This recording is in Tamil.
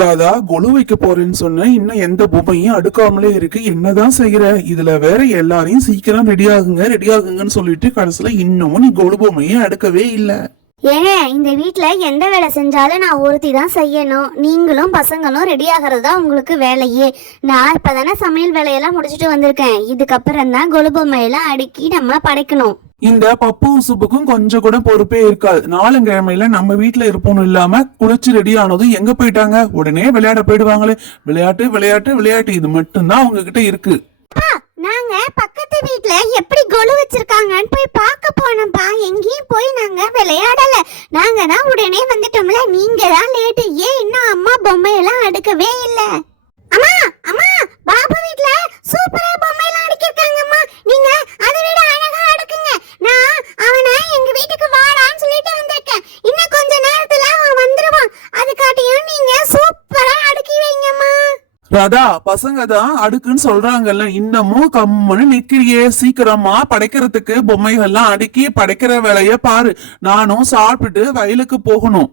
ராதா, கொலு வைக்க போறேன்னு சொன்ன, இன்னும் எந்த பொம்மையும் அடுக்காமலே இருக்கு. என்னதான் செய்யற? இதுல வேற எல்லாரையும் சீக்கிரம் ரெடி ஆகுங்க ரெடி ஆகுங்கன்னு சொல்லிட்டு கடைசியில இன்னமும் நீ கொலு பொம்மையும் அடுக்கவே இல்ல. ஏங்க, இந்த வீட்ல எந்த வேலை செஞ்சாலும் நான் ஒருத்தி தான் செய்யணும். நீங்களும் பசங்களும் ரெடி ஆகிறது தான் உங்களுக்கு வேலையே. நான் இப்பதானே சமையல் வேலையெல்லாம் முடிச்சுட்டு வந்திருக்கேன். இதுக்கப்புறம் தான் கொலு பொம்மையெல்லாம் அடுக்கி நம்ம படைக்கணும். இந்த பப்பு உசுப்புக்கும் கொஞ்சம் கூட பொறுப்பே இருக்காது. நாலுங்கிழமையில நம்ம வீட்டுல இருப்போம் இல்லாம குளிச்சு ரெடி ஆனதும் எங்க போயிட்டாங்க? உடனே விளையாட போயிடுவாங்களே. விளையாட்டு விளையாட்டு விளையாட்டு, இது மட்டும்தான் அவங்க கிட்ட இருக்கு. நாங்க பக்கத்து வீட்ல எப்படி கொலு வச்சிருக்காங்கன்னு போய் பார்க்க போனோம்ப்பா. எங்கேயும் போய் நாங்க விளையாடல. நாங்க தான் உடனே வந்துட்டோம்ல. நீங்க தான் லேட்டு. ஏன் இன்னும் அம்மா பொம்மையெல்லாம் அடுக்கவே இல்ல? அம்மா அம்மா, பாபு வீட்ல சூப்பரா பொம்மையெல்லாம் அடுக்கிருக்காங்கம்மா. நீங்க அதை விட அழகா அடுக்குங்க. நான் அவனை எங்க வீட்டுக்கு வாடான்னு சொல்லிட்டு வந்திருக்கேன். இன்னும் கொஞ்ச நேரத்துல அவன் வந்துருவான். அதுக்காட்டியும் நீங்க சூப்பரா அடுக்கி வைங்கம்மா. ராதா, பசங்க தான் அடுக்குன்னு சொல்றாங்கல்ல, இன்னமும் கம்முன்னு நிக்கிறியே. சீக்கிரமா படைக்கிறதுக்கு பொம்மைகள்லாம் அடுக்கி படைக்கிற வேலைய பாரு. நானும் சாப்பிட்டுட்டு வயலுக்கு போகணும்.